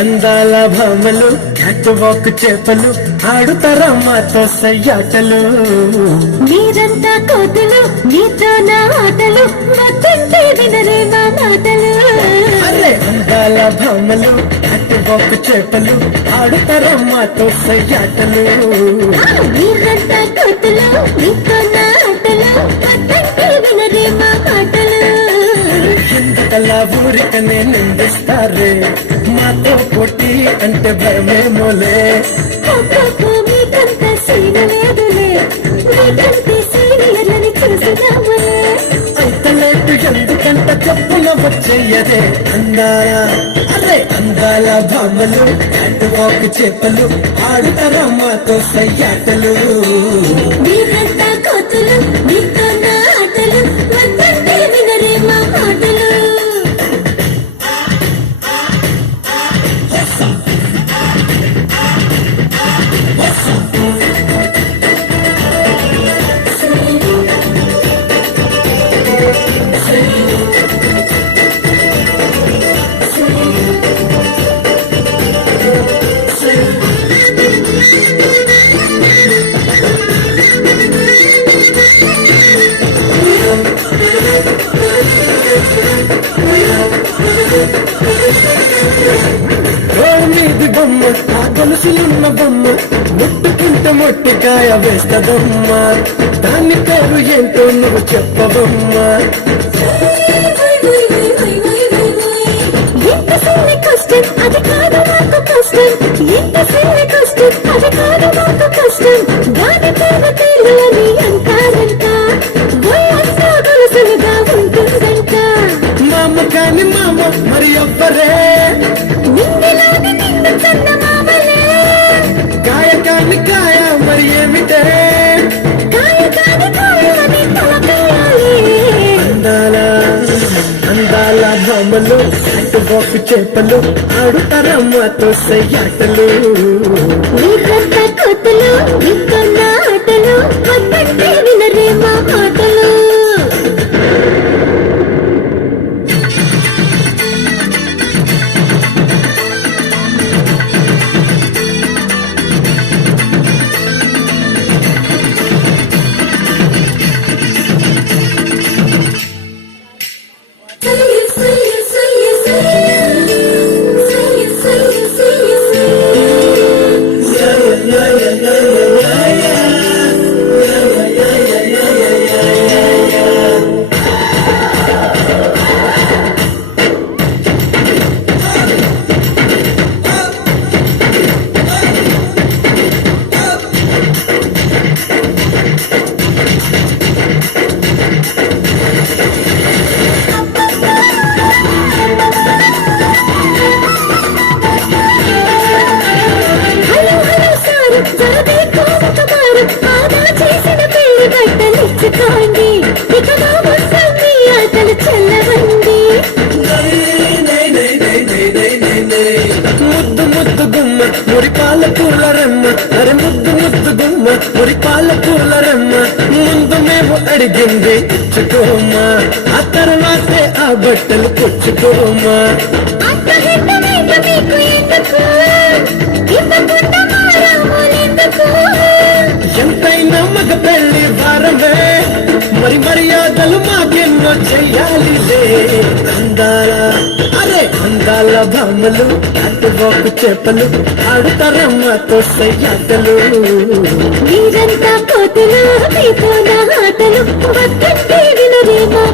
అందాల భామలు అటువోకు చేపలు ఆడుతారా మాతో సయ్యాటలు. మీరంతా కోతులు మీతో నా ఆటలు వద్దంటే వినరే మా మాటలు. అరే అందాల భామలు అటువోకు చేపలు ఆడుతారా మాతో సయ్యాటలు. మీరంతా కోతులు మీతో నా ఆటలు వద్దంటే వినరే మా మాటలు. ఎందుకలా ఊరికనే నిందిస్తారే మాతో పోటీ అంటే భయమేమోలే. మీకంత సీన లేదులే మీకంటే సీనియర్లని చూసినాములే. అంతలేటు ఎందుకంత చెప్పున వచ్చేయరే అందాల అరే అందాల భామలు అటువోకు చేపలు ఆడుతారా మాతో సయ్యాటలు. మీరంతా కోతులు మీతో నా ఆటలు వద్దంటే వినరే మా మాటలు. మీది బొమ్మ ఆ గొలుసులున్న బొమ్మ ముట్టుకుంటే మొట్టికాయ వేస్తదమ్మ. దాని పేరు ఏంటో నువ్వు చెప్పబొమ్మ. ఎంత సిల్లి కష్టం అది కాదు మాకు కష్టం. ఎంత సిల్లి కష్టం అది కాదు మాకు కష్టం. దాని పేరు తెలియని అంటారంట గొయ్యంతా గొలుసులుగా ఉంటుందంట. మామ కాని మామ మరి ఎవ్వరే నిండిలోని నిండు చంద మామలే. కాయ కాని కాయ మరి ఏమిటే కాయ కాని కాయ అని తలపేయాలి. అందాల అందాల భామలు అటువోకు చేపలు ఆడుతారా మాతో సయ్యాటలు. మీకంతా కోతులు మీతో నా ఆటలు వద్దంటే వినరే మా మాటలు. ముద్దు ముద్దు గుమ్మ మురిపాల పూలరమ్మ. అరే ముద్దు ముద్దు గుమ్మ మురిపాల పూలరమ్మ. ముందు మేము అడిగింది ఇచ్చుకోమా ఆ తర్వాతే ఆ బట్టలు పుచ్చుకోమా. ఎంతైనా మగ పెళ్లి వారమే మరి మర్యాదలు మాకెన్నో చెయ్యాలిలే. అందాల అరే అందాల భామలు అటువోకు చేపలు ఆడుతారా మాతో సయ్యాటలు. మీరంతా కోతులు మీతో నా ఆటలు వద్దంటే వినరే మా